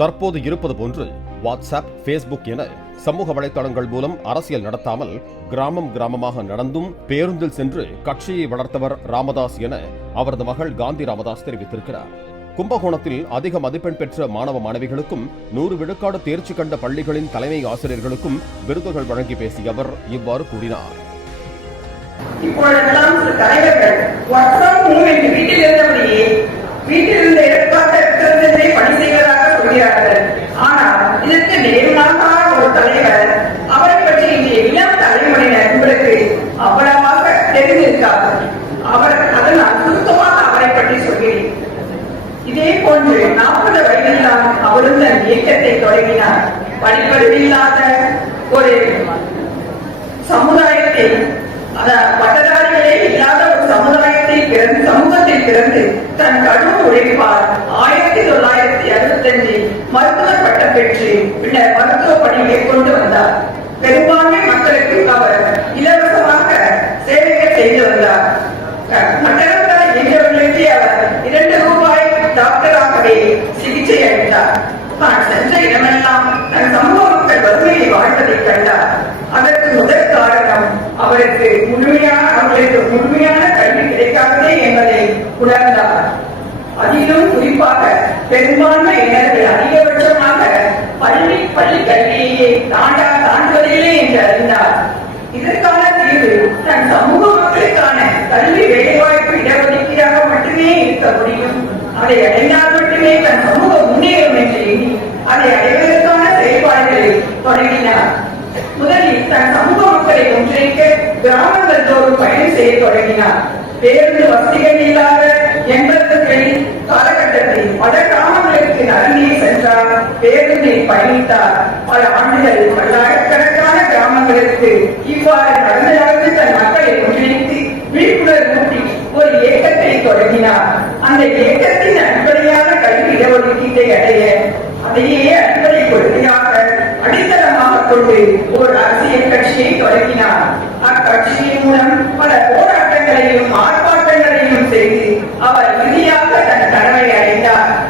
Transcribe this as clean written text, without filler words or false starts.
தற்போது இருப்பது போன்று வாட்ஸ்அப், ஃபேஸ்புக் என சமூக வலைதளங்கள் மூலம் அரசியல் நடத்தாமல் கிராமம் கிராமமாக நடந்தும் பேருந்தில் சென்று கட்சியை வளர்த்தவர் ராமதாஸ் என அவரது மகள் காந்தி ராமதாஸ் தெரிவித்திருக்கிறார். கும்பகோணத்தில் அதிக மதிப்பெண் பெற்ற மாணவ மாணவிகளுக்கும் 100 விழுக்காடு தேர்ச்சி கண்ட பள்ளிகளின் தலைமை ஆசிரியர்களுக்கும் விருதுகள் வழங்கி பேசிய அவர் இவ்வாறு கூறினார். இப்பொழுதெல்லாம் சில தலைவர்கள் வீட்டில் இருந்தபடியே வீட்டிலிருந்த இடத்தை பணி செய்வதாக சொல்கிறார்கள். ஆனால் இதற்கு நேர்மாறான ஒரு தலைவர், அவரை பற்றி இன்றைய இளம் தலைமுறையினர் உங்களுக்கு அவ்வளவாக தெரிந்திருக்காது. அதனால் சுருக்கமாக அவரை பற்றி சொல்கிறேன். இதே போன்று 40 வயதில்தான் அவரும் தன் இயக்கத்தை தொடங்கினார். படிப்பறிவில்லாத ஒரு சமுதாயத்தை, பட்டதாரிகளே இல்லாத ஒரு சமூகத்தில் பிறந்து தன் கடும் உழைப்பால் 1965 மருத்துவ பட்டம் பெற்று பின்னர் மருத்துவ பணி மேற்கொண்டு வந்தார். பெரும்பான்மை மக்களுக்கு அவர் இலவசமாக சேவைகள் செய்து வந்தார். மற்றவர்களால் இயன்றவர்களுக்கு அவர் 2 ரூபாய் டாக்டராகவே சிகிச்சை அளித்தார். தான் சென்ற இடமெல்லாம் தன் சமூக மக்கள் வறுமையை வாழ்வதை கண்டார். அதற்கு முதல் காரணம் அவர்களுக்கு முழுமையான கல்வி கிடைக்காததே என்பதை உணர்ந்தார். அதிலும் குறிப்பாக பெரும்பான்மை இனர்கள் அதிகபட்சமாக பள்ளி கல்வியையே தாண்டுவதில்லை என்று அறிந்தார். இதற்கான தீர்வு தன் சமூக மக்களுக்கான கல்வி வேலைவாய்ப்பு இடஒதுக்கீடாக மட்டுமே இருக்க முடியும். அதை அடைந்தால் மட்டுமே தன் சமூகம் முன்னேறும் என்று எண்ணி அதை அடைவதற்கான செயல்பாடுகளை தொடங்கினார். முதலில் தன் சமூக மக்களை ஒன்றிணைக்க கிராமங்கள் தோறும் பயணம் செய்ய தொடங்கினார். பேருந்து வசதிகள் இல்லாத 80களின் காலகட்டத்தில் பல கிராமங்களுக்கு நலனியை சென்றார். பேருந்தில் பயணித்தார். பல ஆண்டுகள் பல்லாயிரக்கணக்கான கிராமங்களுக்கு இவ்வாறு நடந்து தன் மக்களை ஒன்றிணைத்து விழிப்புணர்வு ஊட்டி ஒரு இயக்கத்தை தொடங்கினார். அந்த இயக்கத்தின் அடிப்படையான கல்வி இடஒதுக்கீட்டை அடைய அதையே அடிப்படை கொள்கையாக அடித்தளமாக கொண்டு ஒரு அரசியல் கட்சியை தொடங்கினார். அக்கட்சியின் மூலம்